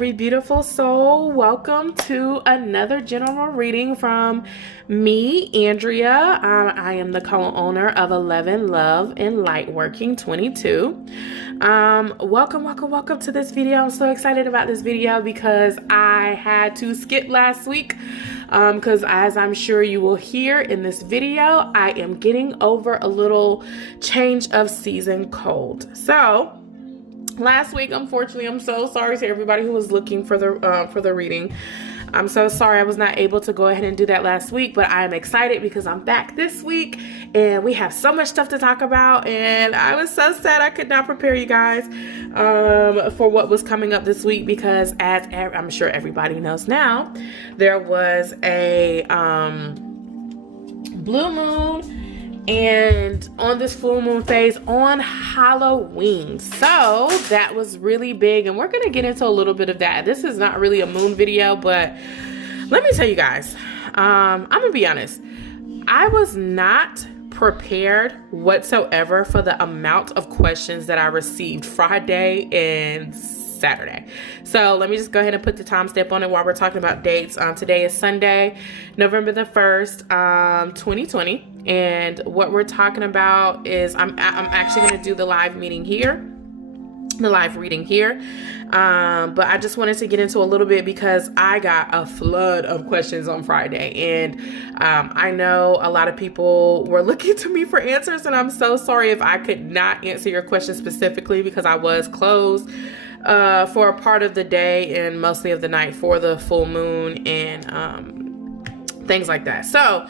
every beautiful soul. Welcome to another general reading from me, Andrea. I am the co-owner of 11 Love and Lightworking 22. Welcome to this video. I'm so excited about this video because I had to skip last week because as I'm sure you will hear in this video, I am getting over a little change of season cold. So last week, unfortunately, I'm so sorry to everybody who was looking for the reading. I'm so sorry I was not able to go ahead and do that last week, but I am excited because I'm back this week and we have so much stuff to talk about, and I was so sad I could not prepare you guys for what was coming up this week because, as I'm sure everybody knows now, there was a blue moon and on this full moon phase on Halloween. So that was really big, and we're going to get into a little bit of that. This is not really a moon video, but let me tell you guys, I'm going to be honest. I was not prepared whatsoever for the amount of questions that I received Friday and Saturday. So let me just go ahead and put the timestamp on it while we're talking about dates. Today is Sunday, November the 1st, 2020. And what we're talking about is I'm actually going to do the live reading here. But I just wanted to get into a little bit because I got a flood of questions on Friday, and I know a lot of people were looking to me for answers, and I'm so sorry if I could not answer your question specifically because I was closed for a part of the day and mostly of the night for the full moon and things like that. So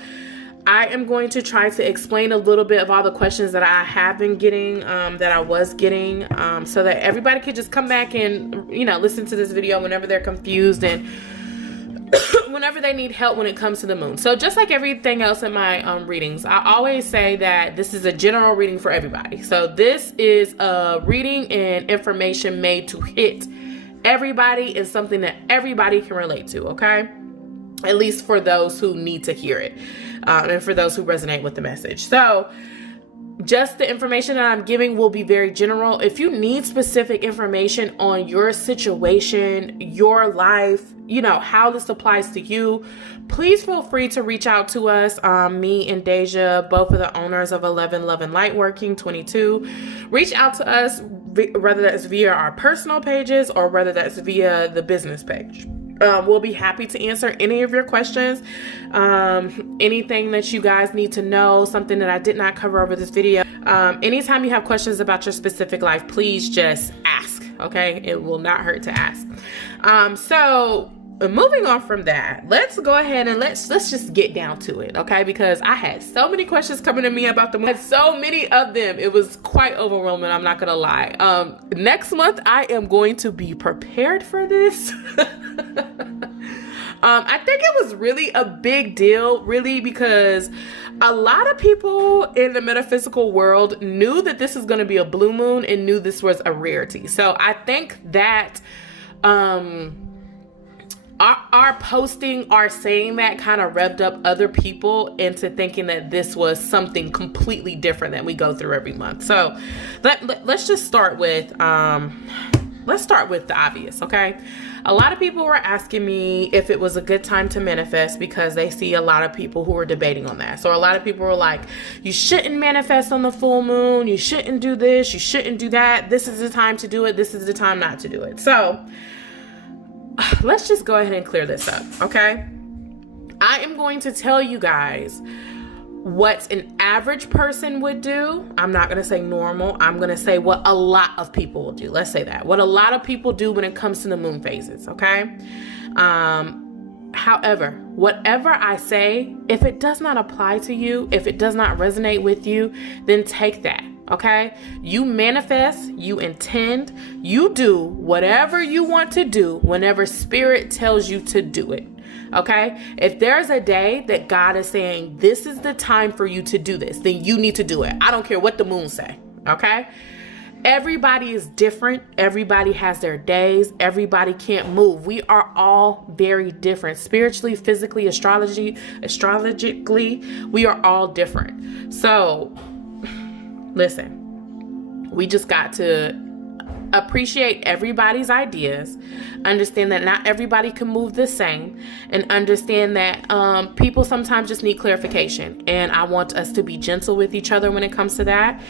I am going to try to explain a little bit of all the questions that I have been getting, that I was getting, so that everybody could just come back and, listen to this video whenever they're confused and whenever they need help when it comes to the moon. So just like everything else in my readings, I always say that this is a general reading for everybody. So this is a reading and information made to hit everybody and something that everybody can relate to, okay? At least for those who need to hear it, and for those who resonate with the message. So just the information that I'm giving will be very general. If you need specific information on your situation, your life, how this applies to you, please feel free to reach out to us. Me and Deja, both of the owners of 11 Love and Lightworking 22, reach out to us, whether that's via our personal pages or whether that's via the business page. We'll be happy to answer any of your questions, anything that you guys need to know, something that I did not cover over this video. Anytime you have questions about your specific life, please just ask, okay? It will not hurt to ask. So moving on from that, let's go ahead and let's just get down to it, okay? Because I had so many questions coming to me about the moon. So many of them. It was quite overwhelming, I'm not gonna lie. Next month, I am going to be prepared for this. I think it was really a big deal, really, because a lot of people in the metaphysical world knew that this is going to be a blue moon and knew this was a rarity. So I think that our posting, our saying that kind of revved up other people into thinking that this was something completely different that we go through every month. So let's just start with let's start with the obvious, okay? A lot of people were asking me if it was a good time to manifest because they see a lot of people who are debating on that. So a lot of people were like, you shouldn't manifest on the full moon. You shouldn't do this. You shouldn't do that. This is the time to do it. This is the time not to do it. So let's just go ahead and clear this up, okay? I am going to tell you guys what an average person would do. I'm not going to say normal. I'm going to say what a lot of people will do. Let's say that. What a lot of people do when it comes to the moon phases, okay? However, whatever I say, if it does not apply to you, if it does not resonate with you, then take that, okay? You manifest, you intend, you do whatever you want to do whenever spirit tells you to do it. Okay, if there's a day that God is saying this is the time for you to do this, then you need to do it. I don't care what the moon say. Okay, everybody is different. Everybody has their days. Everybody can't move. We are all very different spiritually, physically, astrologically. We are all different. So listen, we just got to appreciate everybody's ideas, understand that not everybody can move the same, and understand that people sometimes just need clarification. And I want us to be gentle with each other when it comes to that,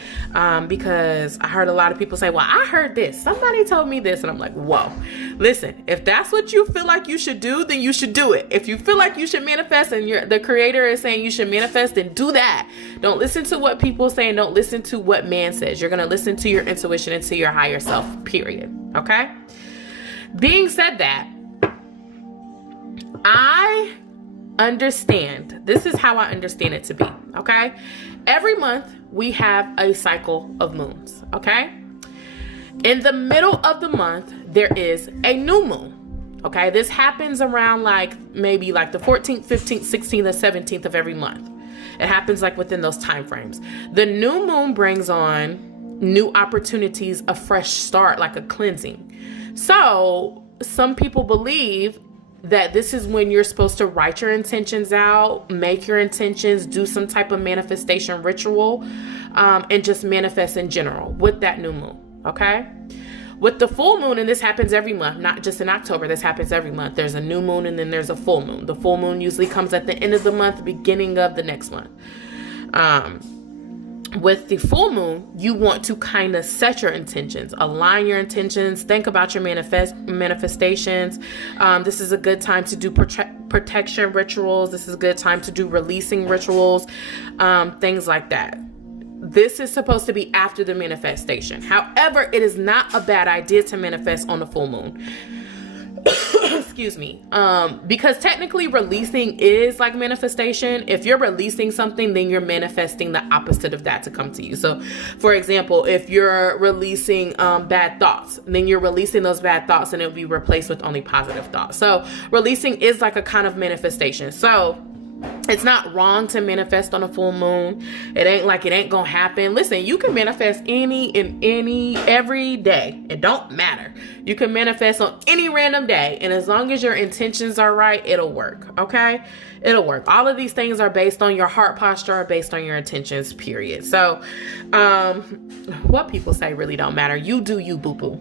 because I heard a lot of people say, well, I heard this, somebody told me this, and I'm like, whoa, listen, if that's what you feel like you should do, then you should do it. If you feel like you should manifest and the creator is saying you should manifest, then do that. Don't listen to what people say, and don't listen to what man says. You're going to listen to your intuition and to your higher self, period. Okay? Being said that, I understand. This is how I understand it to be. Okay? Every month we have a cycle of moons. Okay? In the middle of the month, there is a new moon. Okay? This happens around maybe the 14th, 15th, 16th, or 17th of every month. It happens within those time frames. The new moon brings on new opportunities, a fresh start, like a cleansing. So some people believe that this is when you're supposed to write your intentions out, make your intentions, do some type of manifestation ritual, and just manifest in general with that new moon. Okay? With the full moon, and this happens every month, not just in October, this happens every month. There's a new moon and then there's a full moon. The full moon usually comes at the end of the month, beginning of the next month. With the full moon, you want to kind of set your intentions, align your intentions, think about your manifestations. This is a good time to do protection rituals. This is a good time to do releasing rituals, things like that. This is supposed to be after the manifestation. However, it is not a bad idea to manifest on the full moon. Excuse me. Because technically releasing is like manifestation. If you're releasing something, then you're manifesting the opposite of that to come to you. So for example, if you're releasing bad thoughts, then you're releasing those bad thoughts and it'll be replaced with only positive thoughts. So releasing is like a kind of manifestation. So it's not wrong to manifest on a full moon. It ain't gonna happen. Listen, you can manifest every day. It don't matter. You can manifest on any random day. And as long as your intentions are right, it'll work. Okay? It'll work. All of these things are based on your heart posture, or based on your intentions, period. So, what people say really don't matter. You do you, boo-boo.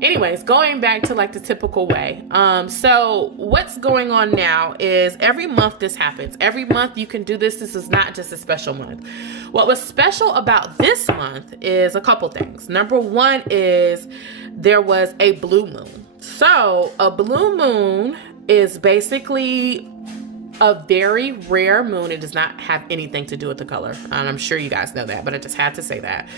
Anyways, going back to the typical way. So what's going on now is every month this happens. Every month you can do this. This is not just a special month. What was special about this month is a couple things. Number one is there was a blue moon. So a blue moon is basically a very rare moon. It does not have anything to do with the color. And I'm sure you guys know that, but I just had to say that.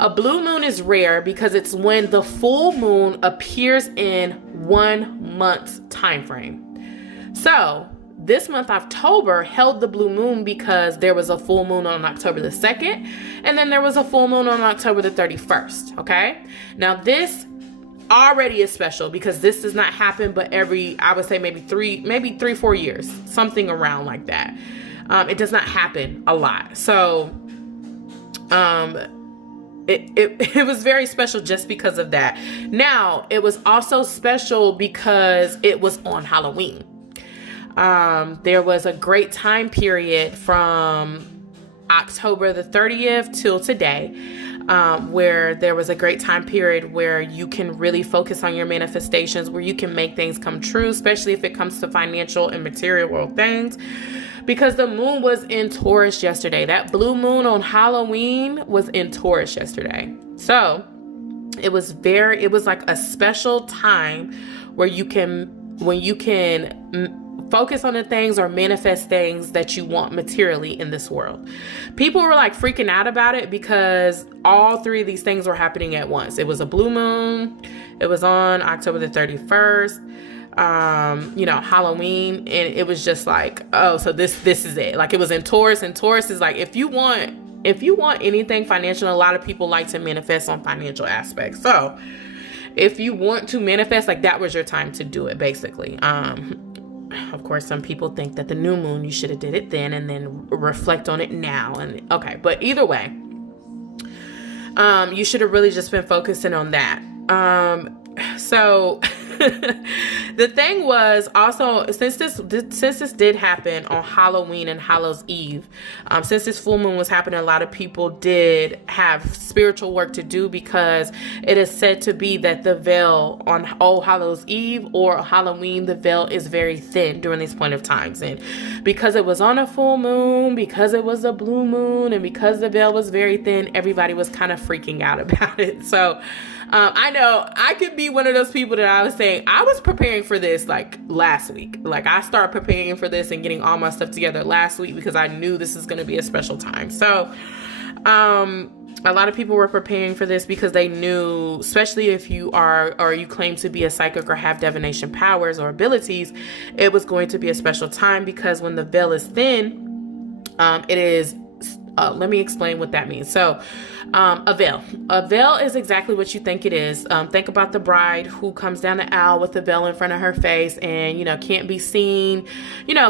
A blue moon is rare because it's when the full moon appears in 1 month's time frame. So this month, October, held the blue moon because there was a full moon on October the 2nd, and then there was a full moon on October the 31st. Okay. Now this already is special because this does not happen but I would say maybe 3-4 years, something around like that. It does not happen a lot. So it was very special just because of that. Now it was also special because it was on Halloween. There was a great time period from October the 30th till today, where there was a great time period where you can really focus on your manifestations, where you can make things come true, especially if it comes to financial and material world things, because the moon was in Taurus yesterday. That blue moon on Halloween was in Taurus yesterday. So it was like a special time when you can focus on the things or manifest things that you want materially in this world. People were freaking out about it because all three of these things were happening at once. It was a blue moon. It was on October the 31st. Halloween, and it was just so this is it. It was in Taurus, and Taurus is if you want anything financial, a lot of people like to manifest on financial aspects. So if you want to manifest, that was your time to do it, basically. Of course, some people think that the new moon, you should have did it then and then reflect on it now. And okay, but either way, you should have really just been focusing on that. So The thing was also, since this did happen on Halloween and Hallows Eve, since this full moon was happening, a lot of people did have spiritual work to do, because it is said to be that the veil on All Hallows Eve or Halloween, the veil is very thin during these point of times. And because it was on a full moon, because it was a blue moon, and because the veil was very thin, everybody was kind of freaking out about it. So I know I could be one of those people that I was saying, I was preparing for this like last week. Like, I started preparing for this and getting all my stuff together last week, because I knew this is going to be a special time. So a lot of people were preparing for this because they knew, especially if you are, or you claim to be a psychic or have divination powers or abilities, it was going to be a special time, because when the veil is thin, it is, let me explain what that means. So a veil is exactly what you think it is. Think about the bride who comes down the aisle with the veil in front of her face and, can't be seen,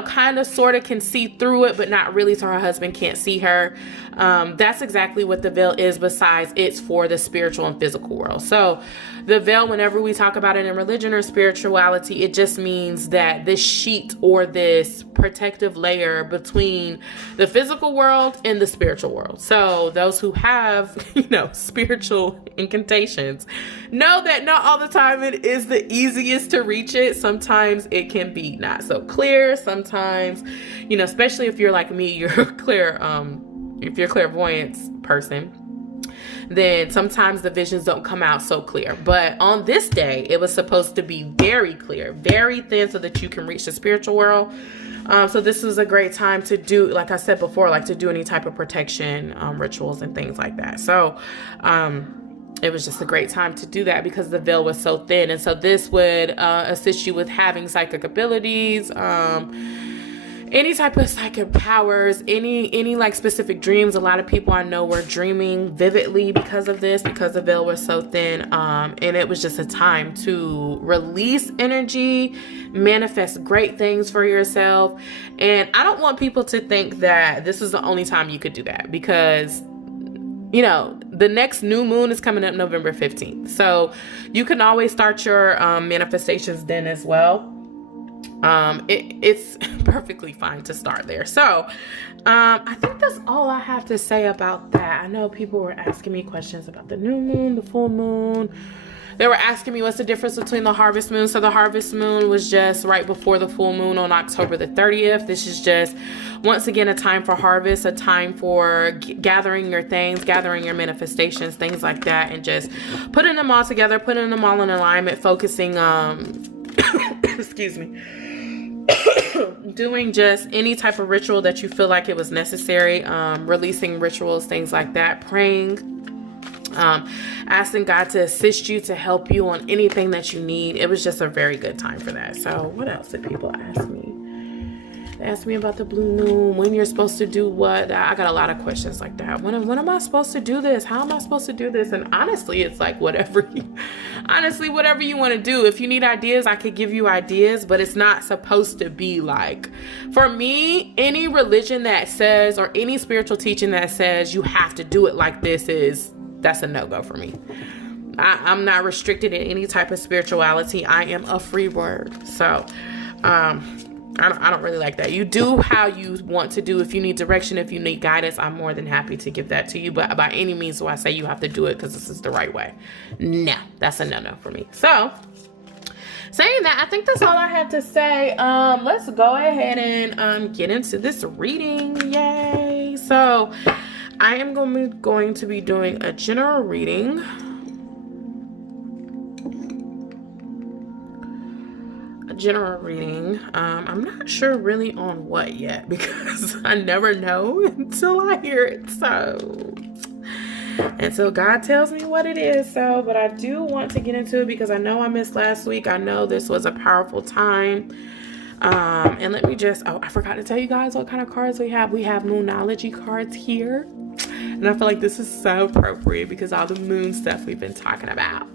kind of sort of can see through it, but not really, so her husband can't see her. That's exactly what the veil is, besides it's for the spiritual and physical world. So the veil, whenever we talk about it in religion or spirituality, it just means that this sheet or this protective layer between the physical world and the spiritual world. So those who have, spiritual incantations know that not all the time it is the easiest to reach it. Sometimes it can be not so clear. Sometimes, especially if you're like me, you're clear, if you're a clairvoyant person, then sometimes the visions don't come out so clear. But on this day, it was supposed to be very clear, very thin, so that you can reach the spiritual world. So this was a great time to do, like I said before, like to do any type of protection rituals and things like that. So it was just a great time to do that, because the veil was so thin. And so this would assist you with having psychic abilities, any type of psychic powers, any like specific dreams. A lot of people I know were dreaming vividly because of this, because the veil was so thin. And it was just a time to release energy, manifest great things for yourself. And I don't want people to think that this is the only time you could do that, because the next new moon is coming up November 15th. So you can always start your manifestations then as well. It's perfectly fine to start there. So I think that's all I have to say about that. I know people were asking me questions about the new moon, the full moon. They were asking me what's the difference between the harvest moon. So the harvest moon was just right before the full moon on October the 30th. This is just, once again, a time for harvest, a time for gathering your things, gathering your manifestations, things like that, and just putting them all together, putting them all in alignment, focusing, excuse me, doing just any type of ritual that you feel like it was necessary, releasing rituals, things like that, praying, asking God to assist you, to help you on anything that you need. It was just a very good time for that. So what else did people ask me? They asked me about the blue moon, when you're supposed to do what. I got a lot of questions like that. When am I supposed to do this? How am I supposed to do this? And honestly, it's like whatever you want to do. If you need ideas, I could give you ideas, but it's not supposed to be like, for me, any religion that says, or any spiritual teaching that says you have to do it like this, that's a no-go for me. I'm not restricted in any type of spirituality. I am a free bird. So, I don't really like that. You do how you want to do. If you need direction, if you need guidance, I'm more than happy to give that to you. But by any means do I say you have to do it because this is the right way. No, that's a no-no for me. So, saying that, I think that's all I had to say. Let's go ahead and get into this reading. Yay! So, I am going to be doing a general reading. I'm not sure really on what yet, because I never know until I hear it. So until God tells me what it is. So, but I do want to get into it because I know I missed last week. I know this was a powerful time. And let me just, I forgot to tell you guys what kind of cards we have. We have Moonology cards here. And I feel like this is so appropriate because all the moon stuff we've been talking about.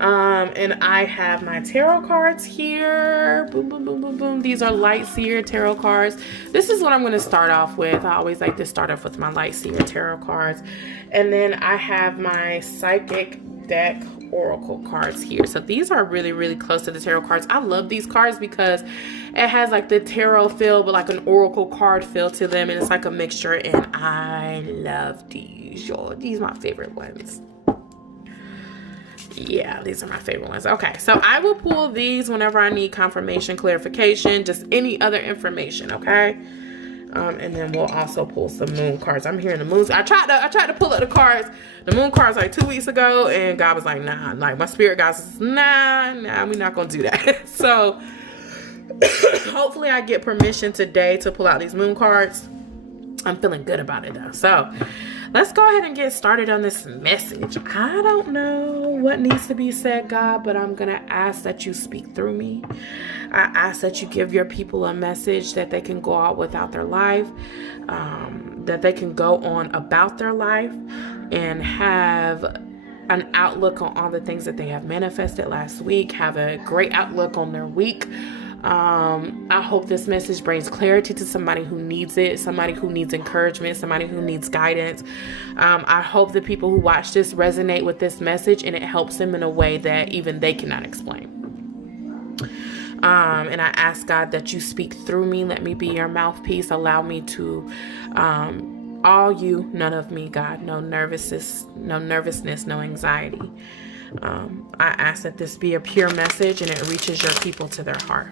And I have my tarot cards here. Boom, boom, boom, boom, boom. These are light seer tarot cards. This is what I'm going to start off with. I always like to start off with my light seer tarot cards. And then I have my psychic deck oracle cards here. So these are really, really close to the tarot cards. I love these cards because it has like the tarot feel, but like an oracle card feel to them. And it's like a mixture. And I love these, y'all. These are my favorite ones. Yeah, these are my favorite ones. Okay, so I will pull these whenever I need confirmation, clarification, just any other information, okay? And then we'll also pull some moon cards. I'm hearing the moons. I tried to pull up the cards, the moon cards like 2 weeks ago, and God was like, nah, like my spirit guy says, nah, we're not gonna do that. So hopefully I get permission today to pull out these moon cards. I'm feeling good about it though. So let's go ahead and get started on this message. I don't know what needs to be said, God, but I'm gonna ask that you speak through me. I ask that you give your people a message that they can go out without their life, that they can go on about their life and have an outlook on all the things that they have manifested last week, have a great outlook on their week. I hope this message brings clarity to somebody who needs it, somebody who needs encouragement, somebody who needs guidance. I hope the people who watch this resonate with this message and it helps them in a way that even they cannot explain. And I ask God that you speak through me. Let me be your mouthpiece. Allow me to, all you, none of me, God. No nervousness, no anxiety. I ask that this be a pure message and it reaches your people to their heart.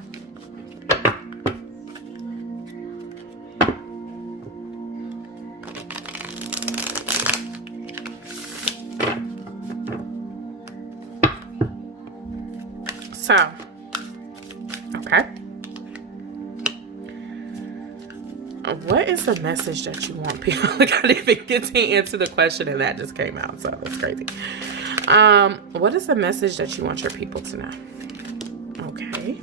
So, okay. What is the message that you want people? Like, I didn't even get to answer the question and that just came out, so that's crazy. What is the message that you want your people to know? Okay.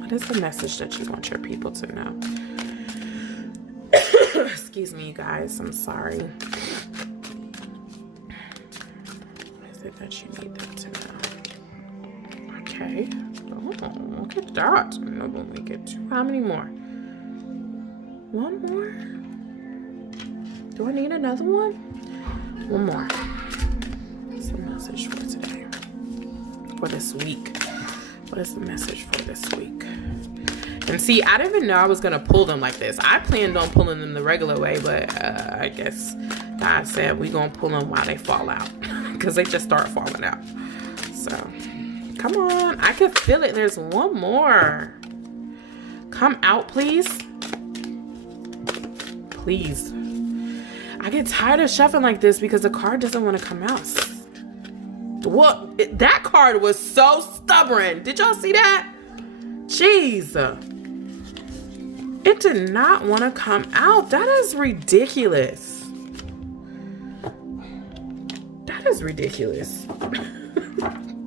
What is the message that you want your people to know? Excuse me, you guys. I'm sorry. What is it that you need them to know? Okay. Oh, look at that. No, when we get to how many more? One more? Do I need another one? One more. What's the message for today? For this week? What is the message for this week? And see, I didn't even know I was going to pull them like this. I planned on pulling them the regular way, but I guess God said we're going to pull them while they fall out. Because they just start falling out. So, come on. I can feel it. There's one more. Come out, please. Please. I get tired of shuffling like this because the card doesn't want to come out. What? That card was so stubborn. Did y'all see that? Jeez. It did not want to come out. That is ridiculous. That is ridiculous.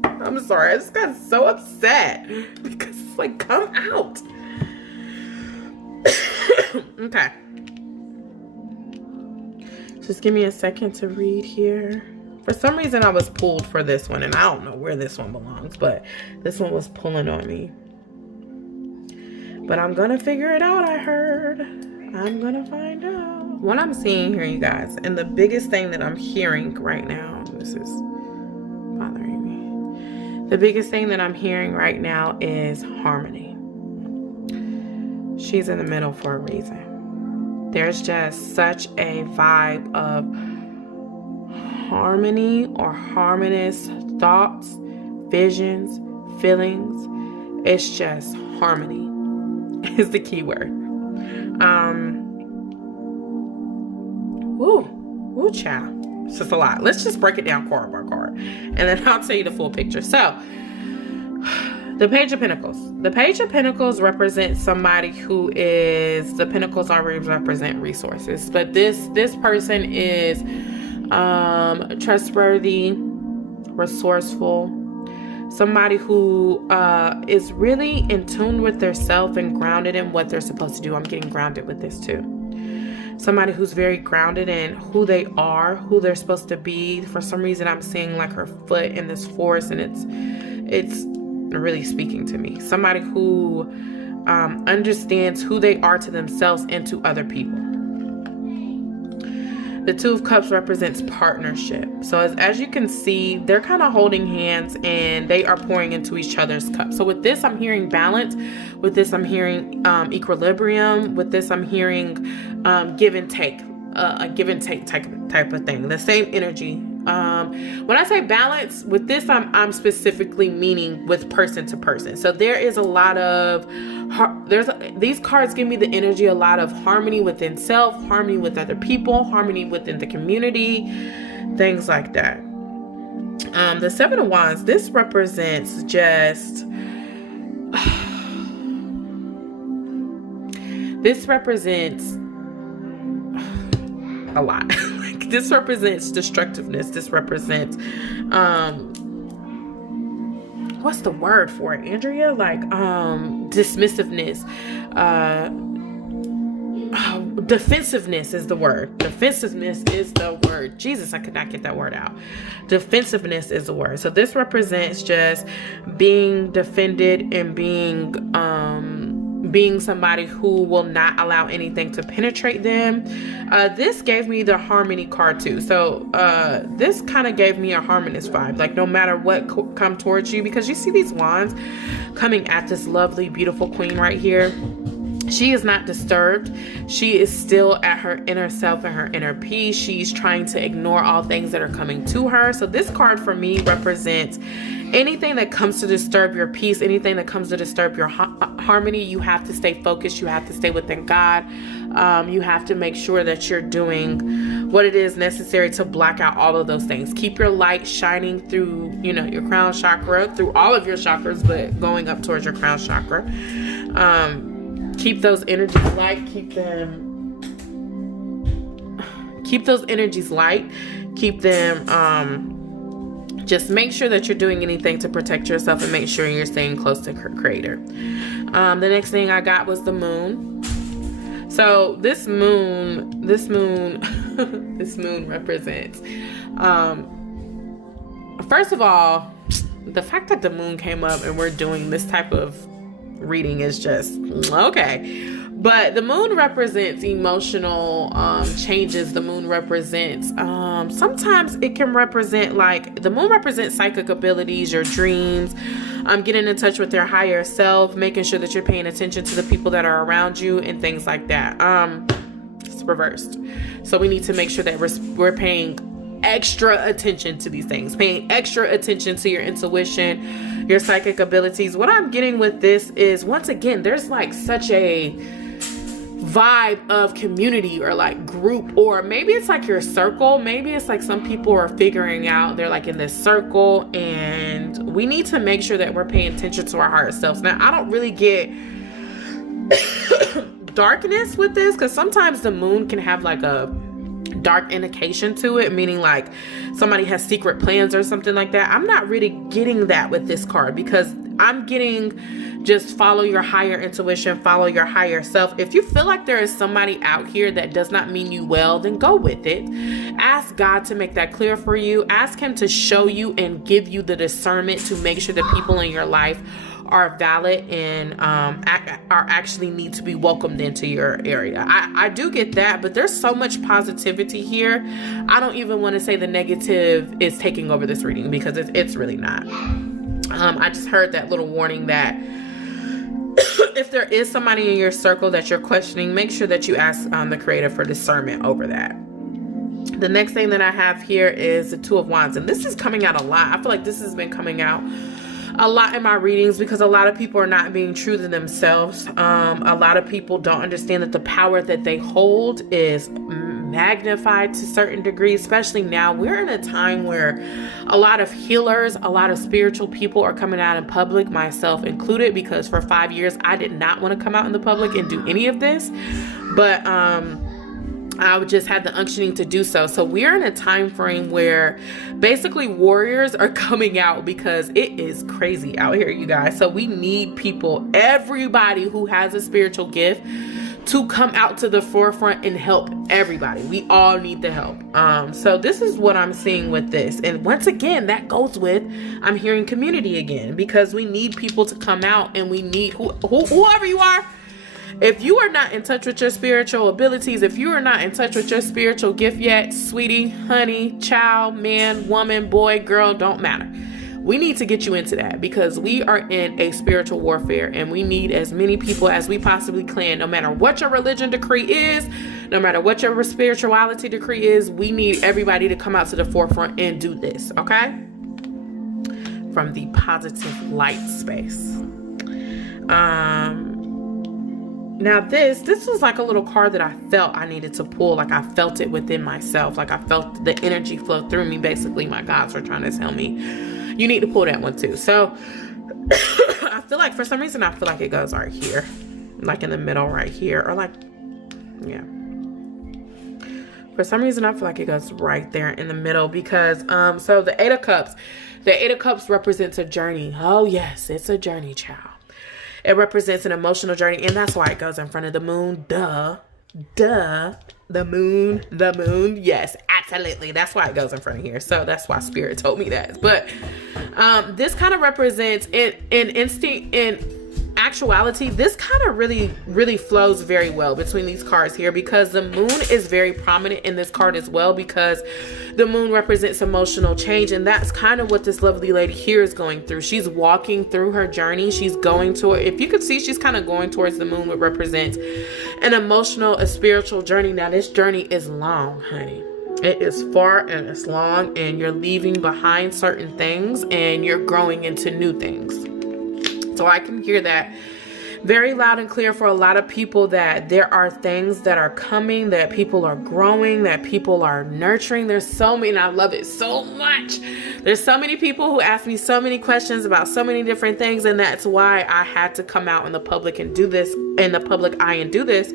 I'm sorry. I just got so upset because it's like, come out. Okay. Just give me a second to read here. For some reason, I was pulled for this one, and I don't know where this one belongs, but this one was pulling on me. But I'm going to figure it out, I heard. I'm going to find out. What I'm seeing here, you guys, and the biggest thing that I'm hearing right now, this is bothering me. The biggest thing that I'm hearing right now is harmony. She's in the middle for a reason. There's just such a vibe of harmony or harmonious thoughts, visions, feelings. It's just harmony is the key word. Woo, child. It's just a lot. Let's just break it down card by card, and then I'll tell you the full picture. So, the Page of Pentacles. The Page of Pentacles represents somebody who is, the Pentacles already represent resources, but this person is trustworthy, resourceful, somebody who is really in tune with their self and grounded in what they're supposed to do. I'm getting grounded with this too. Somebody who's very grounded in who they are, who they're supposed to be. For some reason, I'm seeing like her foot in this forest, and it's really speaking to me. Somebody who understands who they are to themselves and to other people. The Two of Cups represents partnership. So as you can see, they're kind of holding hands and they are pouring into each other's cup. So with this, I'm hearing balance. With this, I'm hearing equilibrium. With this, I'm hearing give and take, a give and take type of thing. The same energy. When I say balance, with this, I'm specifically meaning with person to person. So there is a lot of, these cards give me the energy, a lot of harmony within self, harmony with other people, harmony within the community, things like that. The Seven of Wands, this represents just, this represents a lot. Like, this represents destructiveness. This represents, what's the word for it, Andrea? Like, dismissiveness, defensiveness is the word. Defensiveness is the word. Jesus, I could not get that word out. Defensiveness is the word. So this represents just being defended and being somebody who will not allow anything to penetrate them. This gave me the harmony card too. So this kind of gave me a harmonious vibe. Like, no matter what come towards you, because you see these wands coming at this lovely, beautiful queen right here. She is not disturbed. She is still at her inner self and her inner peace. She's trying to ignore all things that are coming to her. So this card for me represents anything that comes to disturb your peace, anything that comes to disturb your harmony. You have to stay focused. You have to stay within God. You have to make sure that you're doing what it is necessary to block out all of those things. Keep your light shining through, you know, your crown chakra, through all of your chakras, but going up towards your crown chakra. Keep those energies light. Keep those energies light. Keep them, just make sure that you're doing anything to protect yourself and make sure you're staying close to Creator. The next thing I got was the moon. So this moon this moon represents, first of all, the fact that the moon came up and we're doing this type of reading is just okay. But the moon represents emotional changes. The moon represents, sometimes it can represent, like, the moon represents psychic abilities, your dreams, getting in touch with your higher self, making sure that you're paying attention to the people that are around you and things like that. It's reversed. So we need to make sure that we're paying extra attention to these things, paying extra attention to your intuition, your psychic abilities. What I'm getting with this is, once again, there's like such a vibe of community or like group, or maybe it's like your circle. Maybe it's like some people are figuring out, they're like in this circle, and we need to make sure that we're paying attention to our higher selves. Now, I don't really get darkness with this, because sometimes the moon can have like a dark indication to it, meaning like somebody has secret plans or something like that. I'm not really getting that with this card, because I'm getting just follow your higher intuition, follow your higher self. If you feel like there is somebody out here that does not mean you well, then go with it. Ask God to make that clear for you. Ask Him to show you and give you the discernment to make sure that people in your life are valid and are actually need to be welcomed into your area. I do get that, but there's so much positivity here. I don't even want to say the negative is taking over this reading, because it's really not. I just heard that little warning that if there is somebody in your circle that you're questioning, make sure that you ask the Creator for discernment over that. The next thing that I have here is the Two of Wands, and this is coming out a lot. I feel like this has been coming out a lot in my readings, because a lot of people are not being true to themselves. A lot of people don't understand that the power that they hold is magnified to certain degrees, especially now. We're in a time where a lot of healers, a lot of spiritual people are coming out in public, myself included, because for 5 years I did not want to come out in the public and do any of this, but I just had the unctioning to do so. So we're in a time frame where basically warriors are coming out, because it is crazy out here, you guys. So we need people, everybody who has a spiritual gift, to come out to the forefront and help everybody. We all need the help. So this is what I'm seeing with this. And once again, that goes with, I'm hearing community again, because we need people to come out, and we need whoever you are, If you are not in touch with your spiritual abilities, if you are not in touch with your spiritual gift yet, sweetie, honey, child, man, woman, boy, girl, don't matter. We need to get you into that, because we are in a spiritual warfare, and we need as many people as we possibly can. No matter what your religion decree is, no matter what your spirituality decree is, we need everybody to come out to the forefront and do this, okay? From the positive light space. Now this was like a little card that I felt I needed to pull. Like I felt it within myself. Like I felt the energy flow through me. Basically, my gods were trying to tell me, you need to pull that one too. So I feel like, for some reason, I feel like it goes right here. Like in the middle right here. Or like, yeah. For some reason, I feel like it goes right there in the middle, because, so the Eight of Cups. The Eight of Cups represents a journey. Oh yes, it's a journey, child. It represents an emotional journey, and that's why it goes in front of the moon. Duh. The moon. Yes, absolutely. That's why it goes in front of here. So that's why Spirit told me that. But this kind of represents in instinct, in actuality, this kind of really flows very well between these cards here, because the moon is very prominent in this card as well, because the moon represents emotional change, and that's kind of what this lovely lady here is going through. She's walking through her journey. She's going to, if you could see, she's kind of going towards the moon, which represents an emotional, a spiritual journey. Now this journey is long, honey. It is far and it's long, and you're leaving behind certain things and you're growing into new things. So I can hear that very loud and clear for a lot of people, that there are things that are coming, that people are growing, that people are nurturing. There's so many, and I love it so much. There's so many people who ask me so many questions about so many different things, and that's why I had to come out in the public and do this, in the public eye, and do this,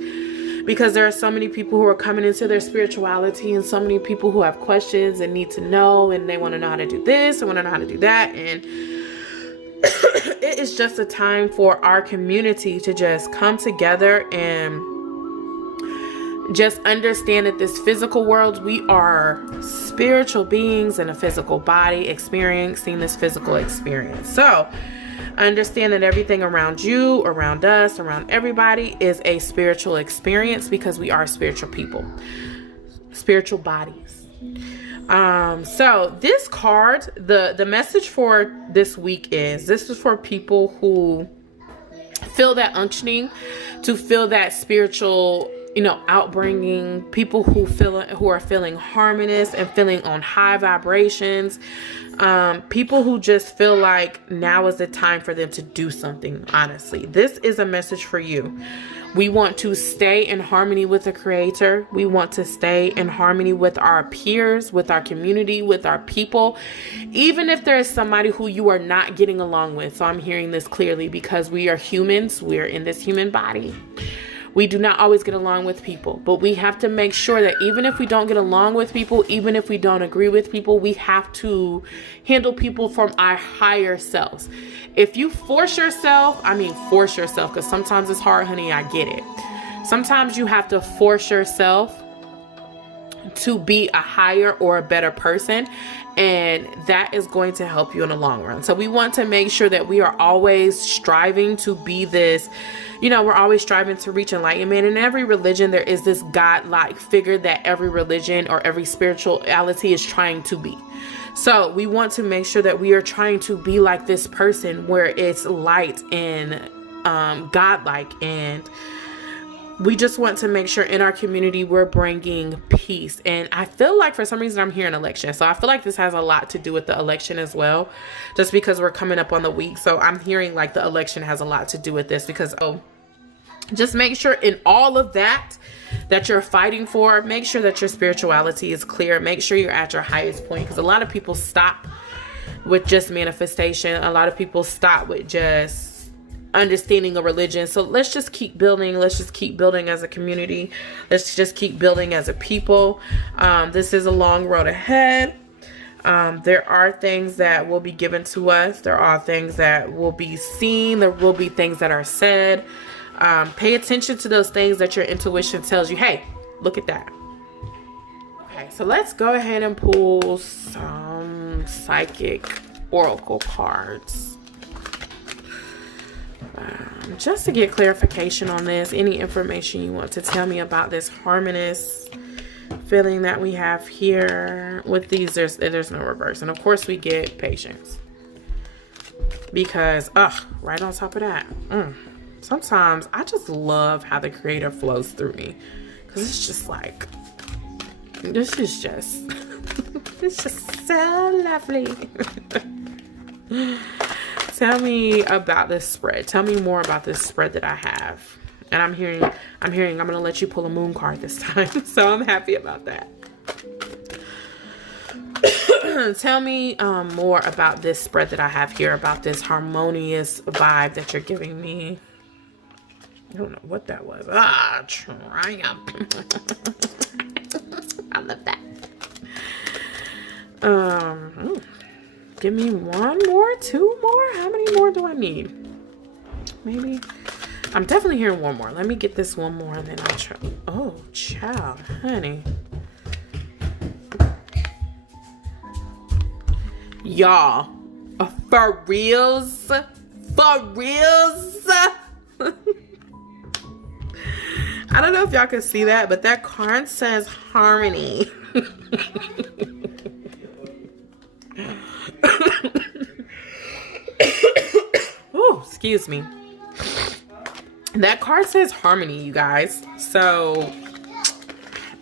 because there are so many people who are coming into their spirituality, and so many people who have questions and need to know, and they want to know how to do this and want to know how to do that, and it is just a time for our community to just come together and just understand that this physical world, we are spiritual beings in a physical body experiencing this physical experience. So understand that everything around you, around us, around everybody is a spiritual experience, because we are spiritual people, spiritual bodies. So this card, the message for this week is, this is for people who feel that unctioning, to feel that spiritual, outbringing, people who are feeling harmonious and feeling on high vibrations, people who just feel like now is the time for them to do something. Honestly, this is a message for you. We want to stay in harmony with the Creator. We want to stay in harmony with our peers, with our community, with our people, even if there is somebody who you are not getting along with. So I'm hearing this clearly, because we are humans. We're in this human body. We do not always get along with people, but we have to make sure that even if we don't get along with people, even if we don't agree with people, we have to handle people from our higher selves. If you force yourself, because sometimes it's hard, honey, I get it. Sometimes you have to force yourself to be a higher or a better person, and that is going to help you in the long run. So we want to make sure that we are always striving to be this, we're always striving to reach enlightenment. In every religion, there is this God-like figure that every religion or every spirituality is trying to be. So we want to make sure that we are trying to be like this person, where it's light and God-like, and we just want to make sure in our community we're bringing peace. And I feel like for some reason I'm hearing election. So I feel like this has a lot to do with the election as well, just because we're coming up on the week. So I'm hearing like the election has a lot to do with this, because just make sure in all of that you're fighting for, make sure that your spirituality is clear. Make sure you're at your highest point, because a lot of people stop with just manifestation. A lot of people stop with just understanding a religion. So let's just keep building. Let's just keep building as a community. Let's just keep building as a people. This is a long road ahead. There are things that will be given to us. There are things that will be seen. There will be things that are said. Pay attention to those things that your intuition tells you. Hey, look at that. Okay, so let's go ahead and pull some psychic oracle cards. Just to get clarification on this, any information you want to tell me about this harmonious feeling that we have here with these, there's no reverse. And of course we get patience, because right on top of that, sometimes I just love how the creator flows through me, because it's just like, this is just it's just so lovely. Tell me about this spread. Tell me more about this spread that I have. And I'm hearing I'm going to let you pull a moon card this time. So I'm happy about that. Tell me more about this spread that I have here, about this harmonious vibe that you're giving me. I don't know what that was. Triumph. I love that. Give me one more, two more. How many more do I need? Maybe. I'm definitely hearing one more. Let me get this one more and then I'll try. Oh, child, honey. Y'all, for reals? For reals? I don't know if y'all can see that, but that card says harmony. Oh, excuse me. That card says harmony, you guys. So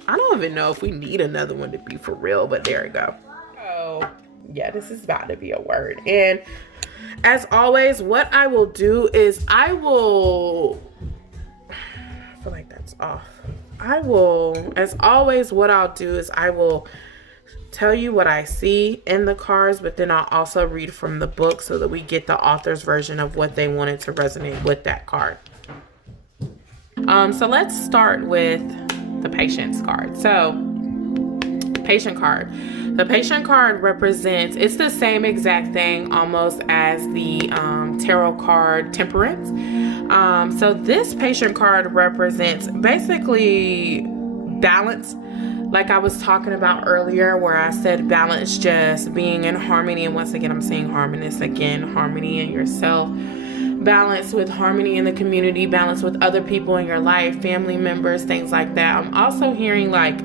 I don't even know if we need another one to be for real, but there we go. Oh, yeah, this is about to be a word. And as always, what I will do is I feel like that's off. As always, what I'll do is I will tell you what I see in the cards, but then I'll also read from the book so that we get the author's version of what they wanted to resonate with that card. So let's start with the patience card. So patient card. The patient card represents, it's the same exact thing almost as the tarot card Temperance. So this patient card represents basically balance, like I was talking about earlier, where I said balance, just being in harmony. And once again, I'm saying harmonious again, harmony in yourself, balance with harmony in the community, balance with other people in your life, family members, things like that. I'm also hearing, like,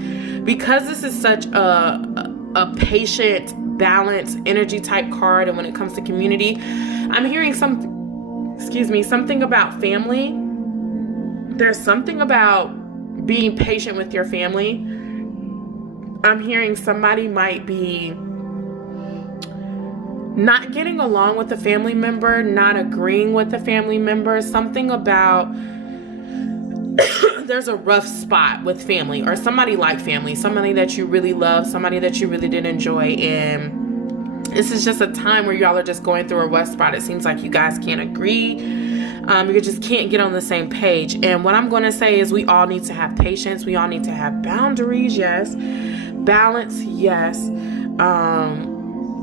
because this is such a patient, balanced energy type card, and when it comes to community, I'm hearing something about family. There's something about being patient with your family. I'm hearing somebody might be not getting along with a family member, not agreeing with a family member, something about there's a rough spot with family, or somebody like family, somebody that you really love, somebody that you really did enjoy, and this is just a time where y'all are just going through a rough spot. It seems like you guys can't agree. You just can't get on the same page. And what I'm going to say is we all need to have patience. We all need to have boundaries, yes. Balance, yes.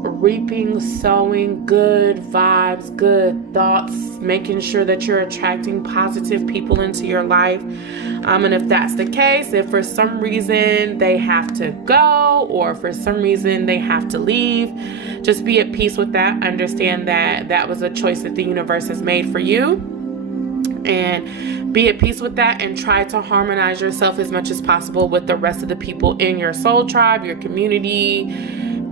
Reaping, sowing, good vibes, good thoughts, making sure that you're attracting positive people into your life. And if that's the case, if for some reason they have to go, or for some reason they have to leave, just be at peace with that. Understand that that was a choice that the universe has made for you, and be at peace with that, and try to harmonize yourself as much as possible with the rest of the people in your soul tribe, your community,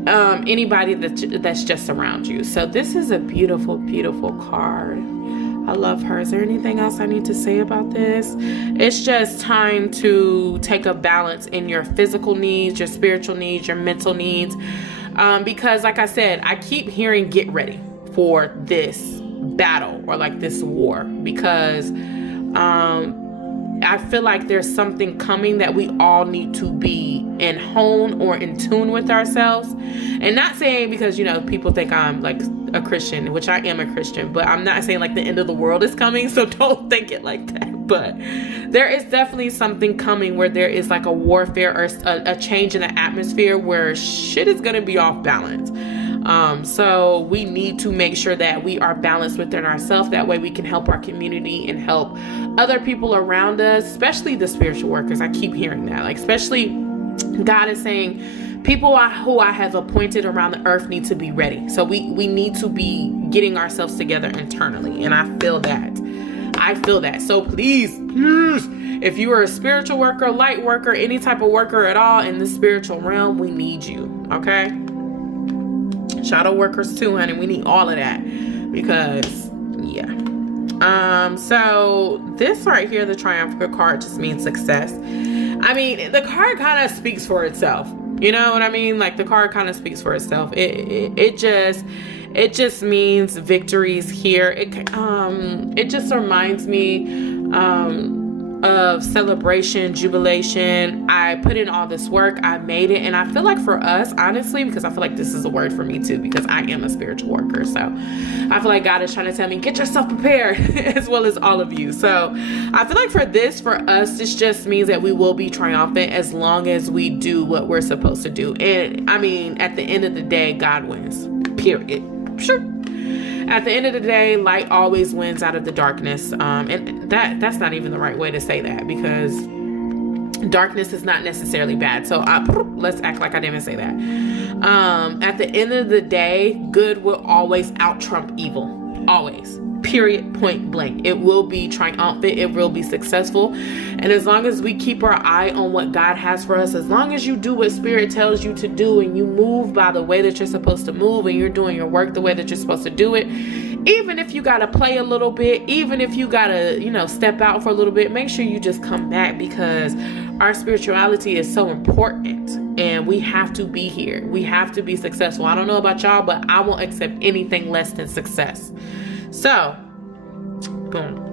anybody that's just around you. So this is a beautiful, beautiful card. I love her. Is there anything else I need to say about this? It's just time to take a balance in your physical needs, your spiritual needs, your mental needs. Because like I said, I keep hearing get ready for this battle, or like this war, because I feel like there's something coming that we all need to be in hone or in tune with ourselves. And not saying, because, you know, people think I'm like a Christian, which I am a Christian, but I'm not saying like the end of the world is coming, so don't think it like that. But there is definitely something coming where there is like a warfare, or a change in the atmosphere where shit is going to be off balance. So we need to make sure that we are balanced within ourselves. That way we can help our community and help other people around us, especially the spiritual workers. I keep hearing that, like, especially God is saying People who I have appointed around the earth need to be ready. So we need to be getting ourselves together internally. And I feel that. So please, if you are a spiritual worker, light worker, any type of worker at all in the spiritual realm, we need you. Okay? Shadow workers too, honey. We need all of that. Because, yeah. So this right here, the Triumphant card, just means success. I mean, the card kind of speaks for itself. You know what I mean? Like, the card kind of speaks for itself. It just means victories here. It just reminds me of celebration, jubilation. I put in all this work, I made it, and I feel like for us, honestly, because I feel like this is a word for me too, because I am a spiritual worker. So I feel like God is trying to tell me, get yourself prepared, as well as all of you. So I feel like for us, this just means that we will be triumphant as long as we do what we're supposed to do. And I mean, at the end of the day, God wins, period. Sure. At the end of the day, light always wins out of the darkness. And that's not even the right way to say that, because darkness is not necessarily bad. So let's act like I didn't say that. At the end of the day, good will always out-trump evil. Always. Period, point blank. It will be triumphant. It will be successful. And as long as we keep our eye on what God has for us, as long as you do what Spirit tells you to do, and you move by the way that you're supposed to move, and you're doing your work the way that you're supposed to do it, even if you got to play a little bit, even if you got to, step out for a little bit, make sure you just come back, because our spirituality is so important, and we have to be here. We have to be successful. I don't know about y'all, but I won't accept anything less than success. So, boom.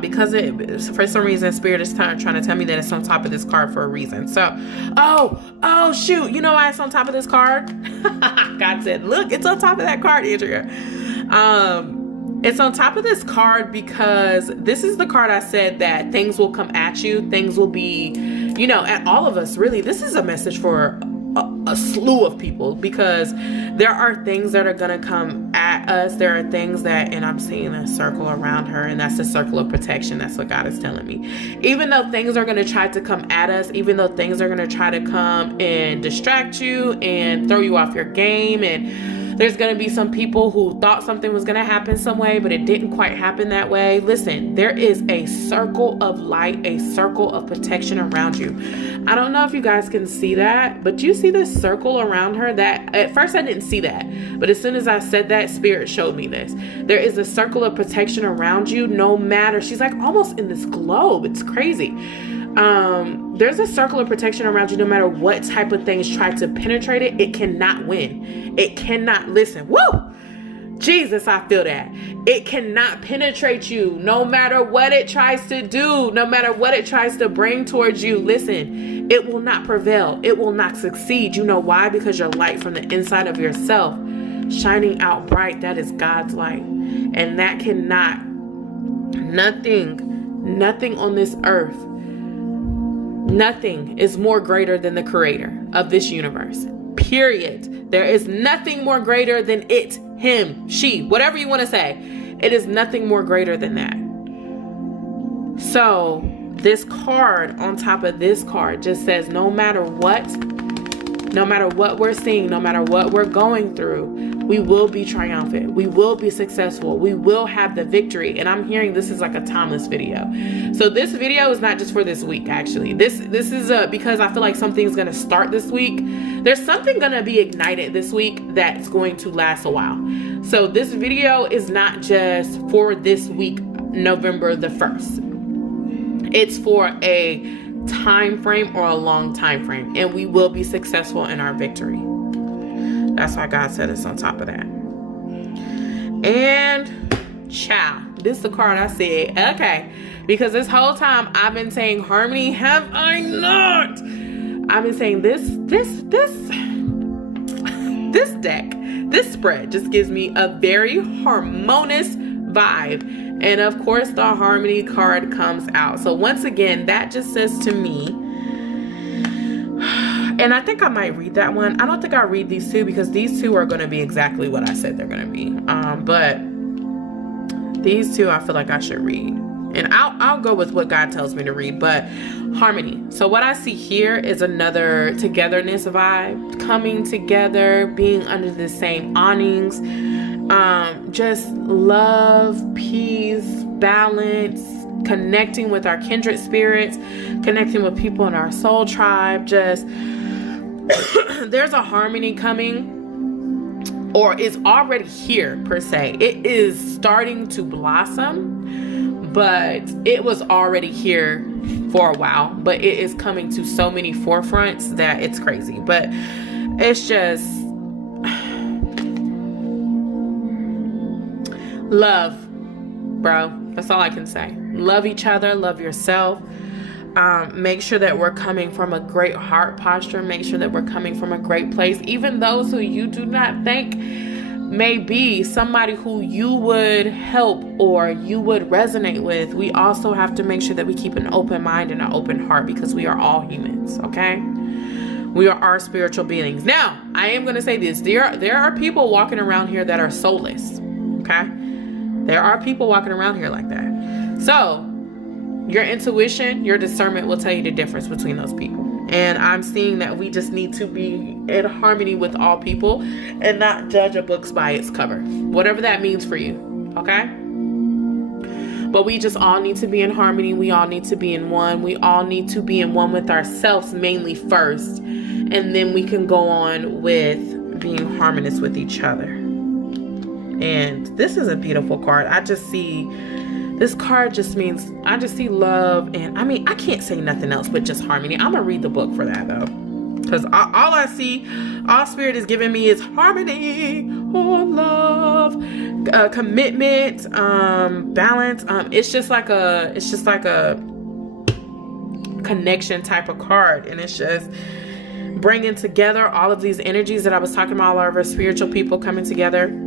Because for some reason, Spirit is trying to tell me that it's on top of this card for a reason. So, oh, shoot. You know why it's on top of this card? God said, look, it's on top of that card, Andrea. It's on top of this card because this is the card I said that things will come at you. Things will be, at all of us, really. This is a message for a slew of people, because there are things that are going to come at us. There are things that, and I'm seeing a circle around her, and that's the circle of protection. That's what God is telling me. Even though things are going to try to come at us, even though things are going to try to come and distract you and throw you off your game, and there's going to be some people who thought something was going to happen some way, but it didn't quite happen that way. Listen, there is a circle of light, a circle of protection around you. I don't know if you guys can see that, but you see this circle around her? That at first I didn't see that, but as soon as I said that, Spirit showed me this. There is a circle of protection around you, no matter. She's like almost in this globe. It's crazy. There's a circle of protection around you, no matter what type of things try to penetrate it. It cannot win. It cannot. Listen. Woo! Jesus, I feel that. It cannot penetrate you, no matter what it tries to do, no matter what it tries to bring towards you. Listen, it will not prevail. It will not succeed. You know why? Because you're light from the inside of yourself, shining out bright. That is God's light. And that cannot, nothing on this earth, nothing is more greater than the creator of this universe. Period. There is nothing more greater than it, him, she, whatever you want to say. It is nothing more greater than that. So this card on top of this card just says, no matter what we're seeing, no matter what we're going through, we will be triumphant. We will be successful. We will have the victory. And I'm hearing this is like a timeless video. So this video is not just for this week, actually. This is because I feel like something's going to start this week. There's something going to be ignited this week that's going to last a while. So this video is not just for this week, November the 1st. It's for a time frame or a long time frame, and we will be successful in our victory. That's why God said it's on top of that. And child, this is the card I said, okay, because this whole time I've been saying harmony, have I not? I've been saying this deck, this spread just gives me a very harmonious vibe. And of course the harmony card comes out. So once again, that just says to me, and I think I might read that one. I don't think I'll read these two because these two are going to be exactly what I said they're going to be. But these two I feel like I should read. And I'll go with what God tells me to read, but harmony. So what I see here is another togetherness vibe, coming together, being under the same awnings, just love, peace, balance, connecting with our kindred spirits, connecting with people in our soul tribe. Just there's a harmony coming, or is already here per se. It is starting to blossom, but it was already here for a while, but it is coming to so many forefronts that it's crazy. But it's just love, bro. That's all I can say. Love each other, love yourself. Make sure that we're coming from a great heart posture. Make sure that we're coming from a great place. Even those who you do not think may be somebody who you would help or you would resonate with, we also have to make sure that we keep an open mind and an open heart, because we are all humans, okay? We are spiritual beings. Now, I am going to say this. There are people walking around here that are soulless, okay? There are people walking around here like that. So, your intuition, your discernment will tell you the difference between those people. And I'm seeing that we just need to be in harmony with all people and not judge a book by its cover. Whatever that means for you, okay? But we just all need to be in harmony. We all need to be in one. We all need to be in one with ourselves mainly first. And then we can go on with being harmonious with each other. And this is a beautiful card. I just see... This card just means, I just see love, and I mean, I can't say nothing else but just harmony. I'm going to read the book for that, though. Because all I see, all Spirit is giving me is harmony, love, commitment, balance. It's just like a connection type of card. And it's just bringing together all of these energies that I was talking about, all of our spiritual people coming together.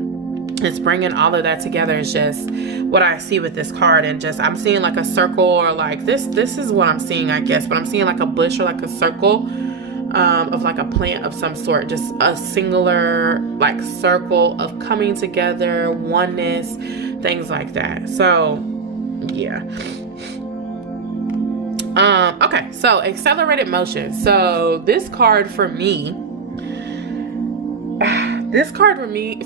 It's bringing all of that together. Is just what I see with this card. And just, I'm seeing like a circle, or like this is what I'm seeing, I guess, but I'm seeing like a bush or like a circle of like a plant of some sort, just a singular like circle of coming together, oneness, things like that. So yeah. Okay, so accelerated motion. So this card for me,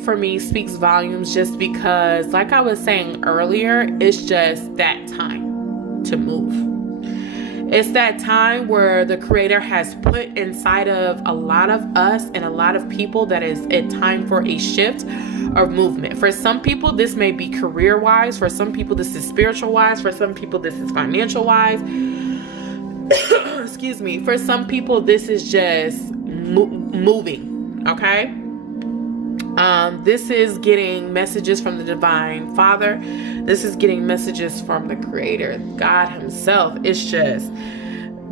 for me speaks volumes, just because, like I was saying earlier, it's just that time to move. It's that time where the Creator has put inside of a lot of us and a lot of people that is a time for a shift of movement. For some people, this may be career-wise. For some people, this is spiritual-wise. For some people, this is financial-wise. Excuse me. For some people, this is just moving, okay? This is getting messages from the Divine Father. This is getting messages from the Creator, God Himself. It's just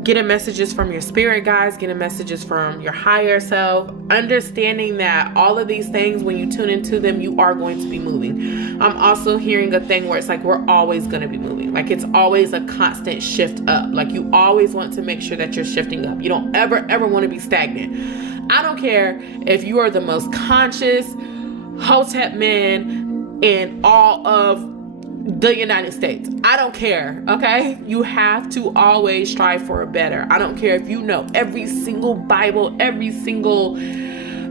getting messages from your spirit guides, getting messages from your higher self, understanding that all of these things, when you tune into them, you are going to be moving. I'm also hearing a thing where it's like we're always going to be moving. Like it's always a constant shift up. Like you always want to make sure that you're shifting up. You don't ever want to be stagnant. I don't care if you are the most conscious Hotep man in all of the United States. I don't care, okay? You have to always strive for a better. I don't care if you know every single Bible, every single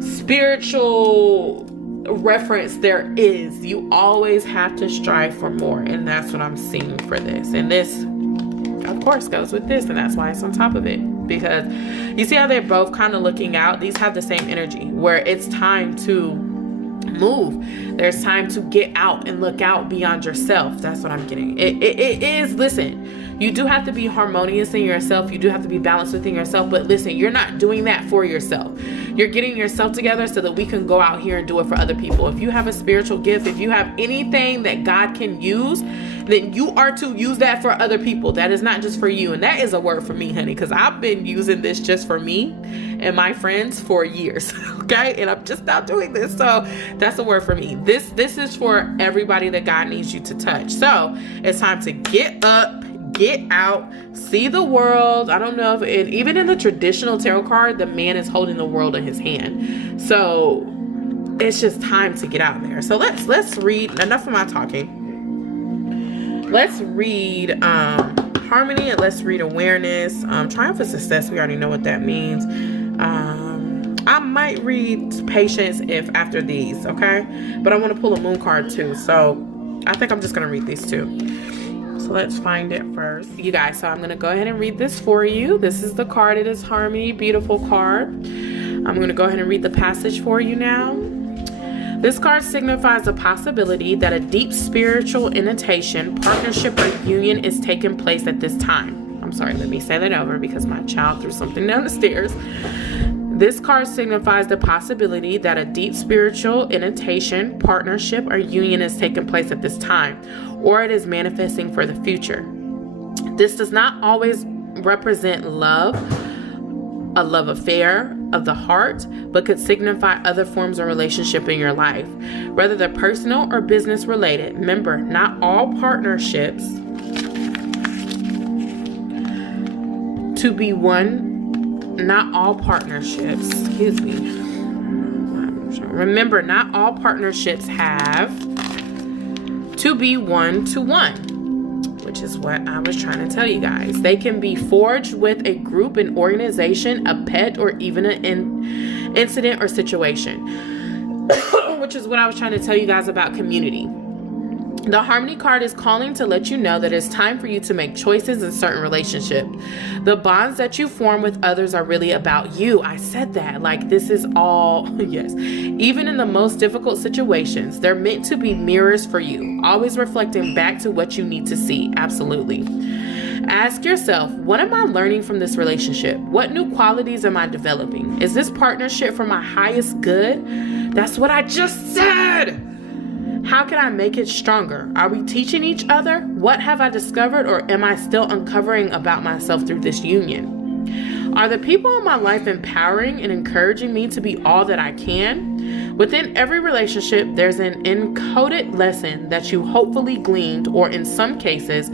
spiritual reference there is. You always have to strive for more, and that's what I'm seeing for this. And this, of course, goes with this, and that's why it's on top of it. Because you see how they're both kind of looking out? These have the same energy, where it's time to move. There's time to get out and look out beyond yourself. That's what I'm getting. It is, listen, you do have to be harmonious in yourself. You do have to be balanced within yourself. But listen, you're not doing that for yourself. You're getting yourself together so that we can go out here and do it for other people. If you have a spiritual gift, if you have anything that God can use, then you are to use that for other people. That is not just for you. And that is a word for me, honey, because I've been using this just for me and my friends for years. Okay. And I'm just now doing this. So that's a word for me. This is for everybody that God needs you to touch. So it's time to get up, get out, see the world. I don't know if it, even in the traditional tarot card, the man is holding the world in his hand. So it's just time to get out there. So let's read. Enough of my talking. Let's read harmony, and let's read awareness. Triumph is success. We already know what that means. I might read patience if after these, okay? But I want to pull a moon card too, so I think I'm just gonna read these two. So let's find it first, you guys. So I'm gonna go ahead and read this for you. This is the card. It is harmony. Beautiful card. I'm gonna go ahead and read the passage for you now. This card signifies the possibility that a deep spiritual invitation, partnership, or union is taking place at this time. I'm sorry, let me say that over because my child threw something down the stairs. This card signifies the possibility that a deep spiritual invitation, partnership, or union is taking place at this time, or it is manifesting for the future. This does not always represent love, a love affair of the heart, but could signify other forms of relationship in your life, whether they're personal or business related. Remember, not all partnerships to be one. Not all partnerships, excuse me. Remember, not all partnerships have to be one-to-one, which is what I was trying to tell you guys. They can be forged with a group, an organization, a pet, or even an incident or situation, which is what I was trying to tell you guys about community. The Harmony card is calling to let you know that it's time for you to make choices in certain relationships. The bonds that you form with others are really about you. I said that. Like, this is all, yes. Even in the most difficult situations, they're meant to be mirrors for you, always reflecting back to what you need to see. Absolutely. Ask yourself, what am I learning from this relationship? What new qualities am I developing? Is this partnership for my highest good? That's what I just said. How can I make it stronger? Are we teaching each other? What have I discovered, or am I still uncovering about myself through this union? Are the people in my life empowering and encouraging me to be all that I can? Within every relationship, there's an encoded lesson that you hopefully gleaned, or in some cases,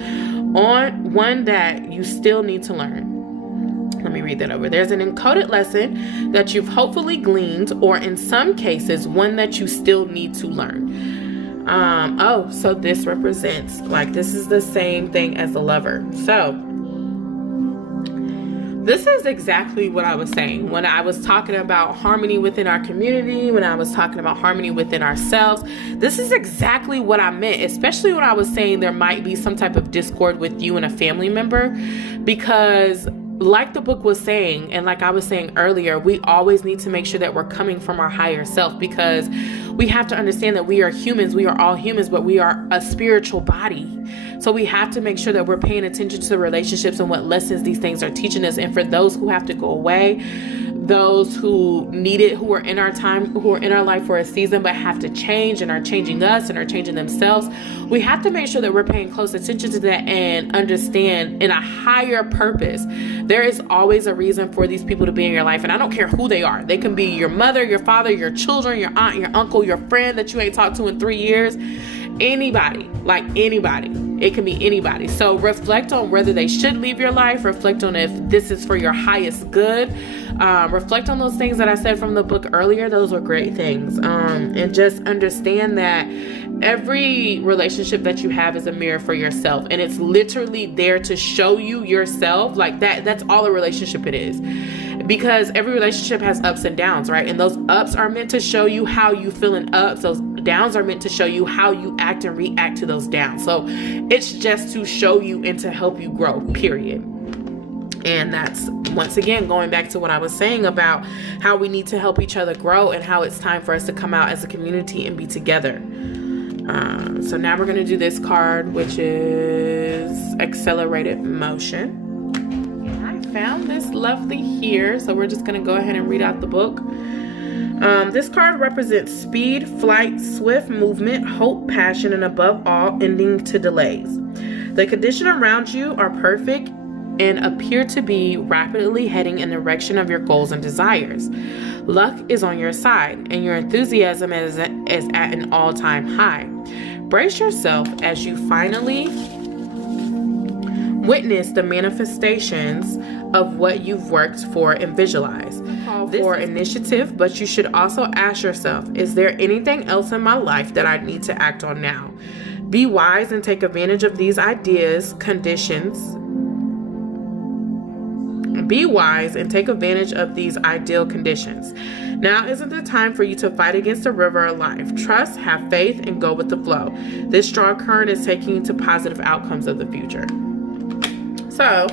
on one that you still need to learn. Let me read that over. There's an encoded lesson that you've hopefully gleaned, or in some cases, one that you still need to learn. So this represents, like, this is the same thing as the Lover. So this is exactly what I was saying when I was talking about harmony within our community, when I was talking about harmony within ourselves. This is exactly what I meant, especially when I was saying there might be some type of discord with you and a family member, because like the book was saying, and like I was saying earlier, we always need to make sure that we're coming from our higher self, because we have to understand that we are humans. We are all humans, but we are a spiritual body. So we have to make sure that we're paying attention to the relationships and what lessons these things are teaching us. And for those who have to go away, those who need it, who are in our time, who are in our life for a season, but have to change and are changing us and are changing themselves, we have to make sure that we're paying close attention to that and understand in a higher purpose. There is always a reason for these people to be in your life. And I don't care who they are. They can be your mother, your father, your children, your aunt, your uncle, your friend that you ain't talked to in 3 years. Anybody, like anybody. It can be anybody. So reflect on whether they should leave your life. Reflect on if this is for your highest good. Reflect on those things that I said from the book earlier. Those were great things. And just understand that every relationship that you have is a mirror for yourself. And it's literally there to show you yourself. Like that's all a relationship it is. Because every relationship has ups and downs, right? And those ups are meant to show you how you feel in ups. Those downs are meant to show you how you act and react to those downs. So it's just to show you and to help you grow, period. And that's, once again, going back to what I was saying about how we need to help each other grow and how it's time for us to come out as a community and be together. So now we're going to do this card, which is Accelerated Motion. Found this lovely here, so we're just going to go ahead and read out the book. This card represents speed, flight, swift movement, hope, passion, and above all, ending to delays. The conditions around you are perfect and appear to be rapidly heading in the direction of your goals and desires. Luck is on your side, and your enthusiasm is at an all-time high. Brace yourself as you finally witness the manifestations of what you've worked for and visualized. For initiative, but you should also ask yourself, is there anything else in my life that I need to act on now? Be wise and take advantage of these ideas, conditions. Be wise and take advantage of these ideal conditions. Now isn't the time for you to fight against the river of life. Trust, have faith, and go with the flow. This strong current is taking you to positive outcomes of the future. So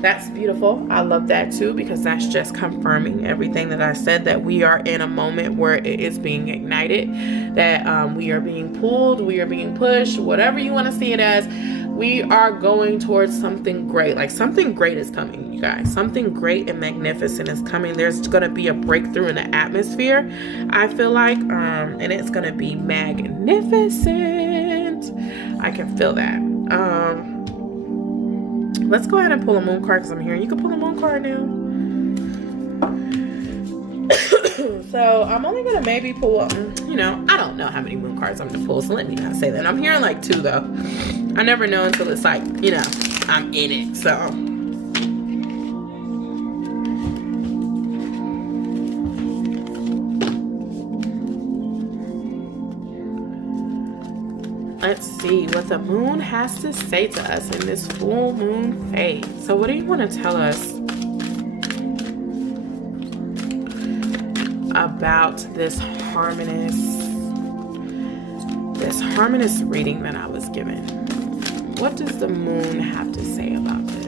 that's beautiful. I love that too, because that's just confirming everything that I said, that we are in a moment where it is being ignited, that we are being pulled, we are being pushed, whatever you want to see it as. We are going towards something great. Like, something great is coming, you guys. Something great and magnificent is coming. There's going to be a breakthrough in the atmosphere, I feel like, and it's going to be magnificent. I can feel that. Let's go ahead and pull a moon card, because I'm hearing you can pull a moon card now. So I'm only going to maybe pull up, I don't know how many moon cards I'm going to pull, so let me not say that. I'm hearing like 2 though. I never know until it's like, I'm in it, so. Let's see what the moon has to say to us in this full moon phase. So what do you want to tell us about this harmonious reading that I was given? What does the moon have to say about this?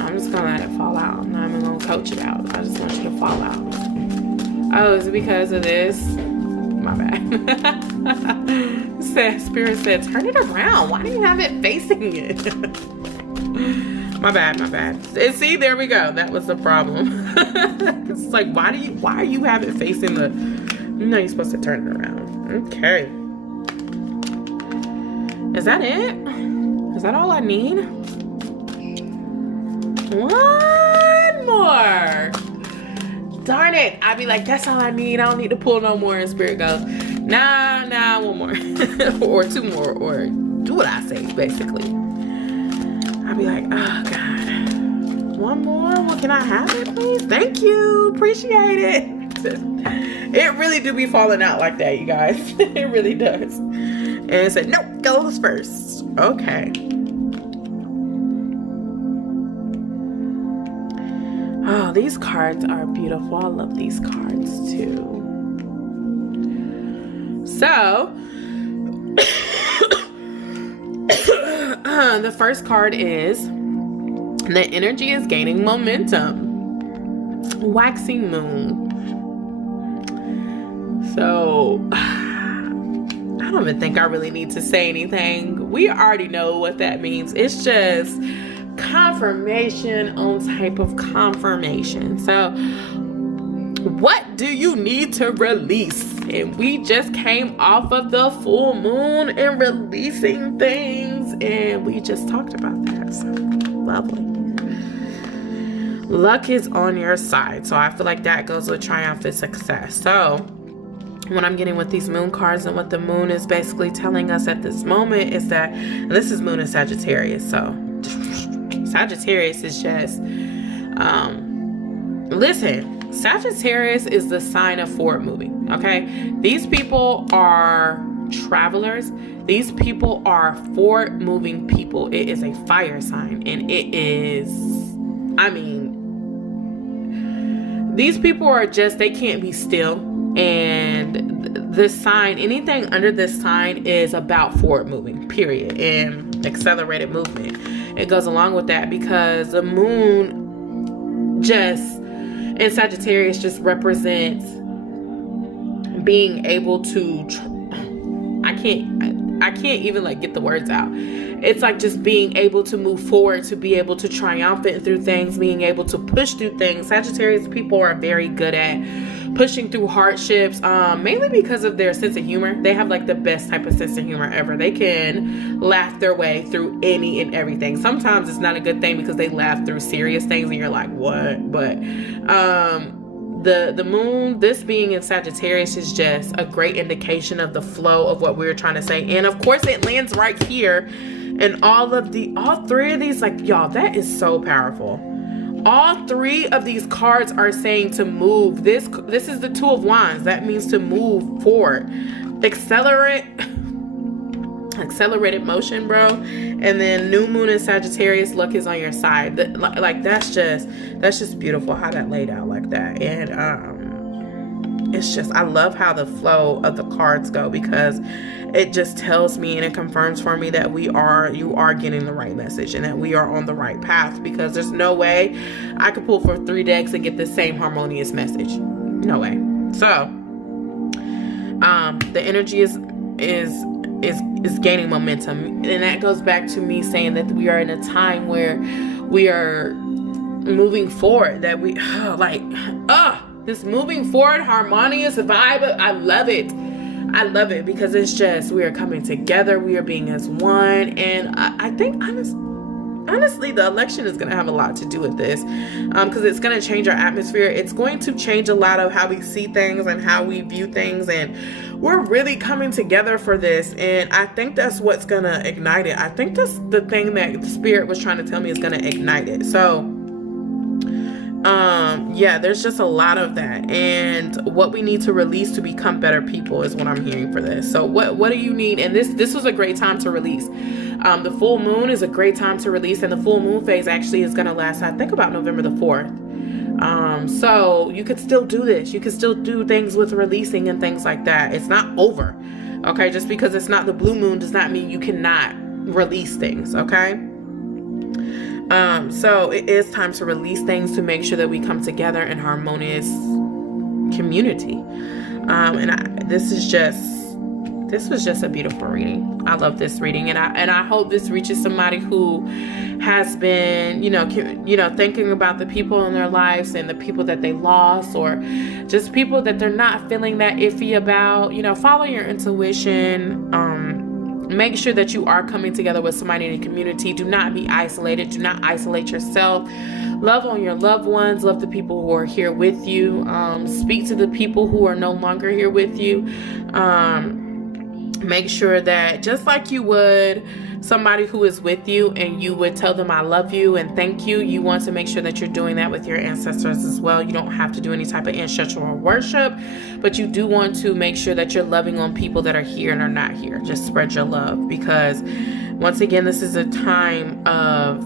I'm just gonna let it fall out. I'm not even gonna coach it out. I just want you to fall out. Oh, is it because of this? My bad. Spirit said, turn it around. Why do you have it facing it? My bad. And see, there we go. That was the problem. It's like, why are you have it facing the, you're supposed to turn it around. Okay. Is that it? Is that all I need? One more. Darn it. I'd be like, that's all I need. I don't need to pull no more. And Spirit goes, nah, one more. Or 2 more. Or do what I say, basically. I'd be like, oh, God. 1 more? Well, can I have it, please? Thank you. Appreciate it. It really do be falling out like that, you guys. It really does. And it said, nope, goes first. Okay. Oh, these cards are beautiful. I love these cards too. So, the first card is the energy is gaining momentum. Waxing moon. So, I don't even think I really need to say anything. We already know what that means. It's just confirmation on type of confirmation. So what do you need to release? And we just came off of the full moon and releasing things, and we just talked about that. So lovely. Luck is on your side. So I feel like that goes with triumphant success. So what I'm getting with these moon cards and what the moon is basically telling us at this moment is that this is moon in Sagittarius. So Sagittarius is just, listen, Sagittarius is the sign of forward moving, okay? These people are travelers. These people are forward moving people. It is a fire sign, and it is, these people are just, they can't be still. And this sign, anything under this sign is about forward moving, period, and accelerated movement. It goes along with that because the moon just in Sagittarius just represents being able to, I can't even like get the words out. It's like just being able to move forward, to be able to triumphant through things, being able to push through things. Sagittarius people are very good at pushing through hardships, mainly because of their sense of humor. They have like the best type of sense of humor ever. They can laugh their way through any and everything. Sometimes it's not a good thing because they laugh through serious things and you're like, what? But the moon, this being in Sagittarius, is just a great indication of the flow of what we were trying to say. And of course it lands right here. And all 3 of these, like, y'all, that is so powerful. All three of these cards are saying to move. This is the Two of Wands. That means to move forward. Accelerated motion, bro. And then new moon in Sagittarius, luck is on your side. Like that's just beautiful how that laid out like that. And it's just, I love how the flow of the cards go, because it just tells me and it confirms for me that you are getting the right message and that we are on the right path, because there's no way I could pull for 3 decks and get the same harmonious message. No way. So the energy is gaining momentum, and that goes back to me saying that we are in a time where we are moving forward, that we this moving forward harmonious vibe. I love it because it's just, we are coming together, we are being as one. And I think honestly the election is going to have a lot to do with this, because it's going to change our atmosphere. It's going to change a lot of how we see things and how we view things, and we're really coming together for this. And I think that's what's going to ignite it. I think that's the thing that the spirit was trying to tell me is going to ignite it. So yeah, there's just a lot of that, and what we need to release to become better people is what I'm hearing for this. So what do you need? And this was a great time to release. The full moon is a great time to release, and the full moon phase actually is going to last, I think, about November the 4th. So you could still do this. You could still do things with releasing and things like that. It's not over. Okay, just because it's not the blue moon does not mean you cannot release things. Okay. So it is time to release things, to make sure that we come together in harmonious community. This was just a beautiful reading. I love this reading, and I hope this reaches somebody who has been, thinking about the people in their lives and the people that they lost, or just people that they're not feeling that iffy about. Follow your intuition. Make sure that you are coming together with somebody in the community. Do not be isolated. Do not isolate yourself. Love on your loved ones. Love the people who are here with you. Speak to the people who are no longer here with you. Make sure that just like you would somebody who is with you, and you would tell them I love you and thank you, you want to make sure that you're doing that with your ancestors as well. You don't have to do any type of ancestral worship, but you do want to make sure that you're loving on people that are here and are not here. Just spread your love, because once again, this is a time of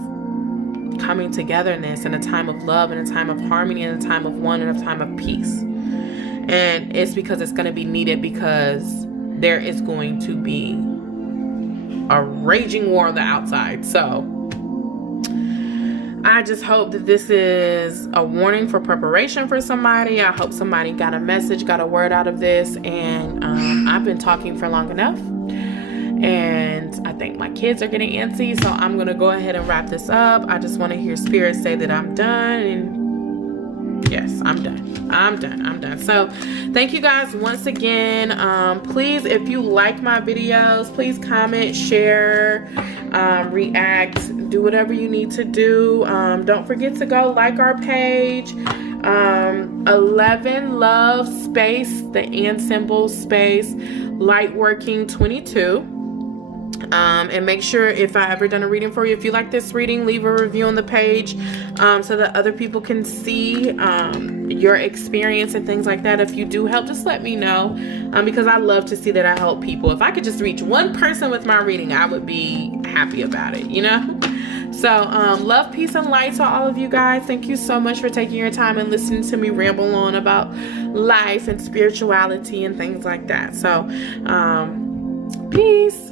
coming togetherness, and a time of love, and a time of harmony, and a time of one, and a time of peace. And it's because it's going to be needed, because there is going to be a raging war on the outside. So I just hope that this is a warning for preparation for somebody. I hope somebody got a message, got a word out of this. And I've been talking for long enough, and I think my kids are getting antsy, so I'm gonna go ahead and wrap this up. I just want to hear spirit say that I'm done, and yes, I'm done. So thank you guys once again. Please, if you like my videos, please comment, share, react, do whatever you need to do. Don't forget to go like our page. 11 love space, the and symbol space, lightworking 22. And make sure, if I ever done a reading for you, if you like this reading, leave a review on the page, so that other people can see your experience and things like that. If you do help, just let me know, because I love to see that I help people. If I could just reach one person with my reading, I would be happy about it, So love, peace, and light to all of you guys. Thank you so much for taking your time and listening to me ramble on about life and spirituality and things like that. So peace.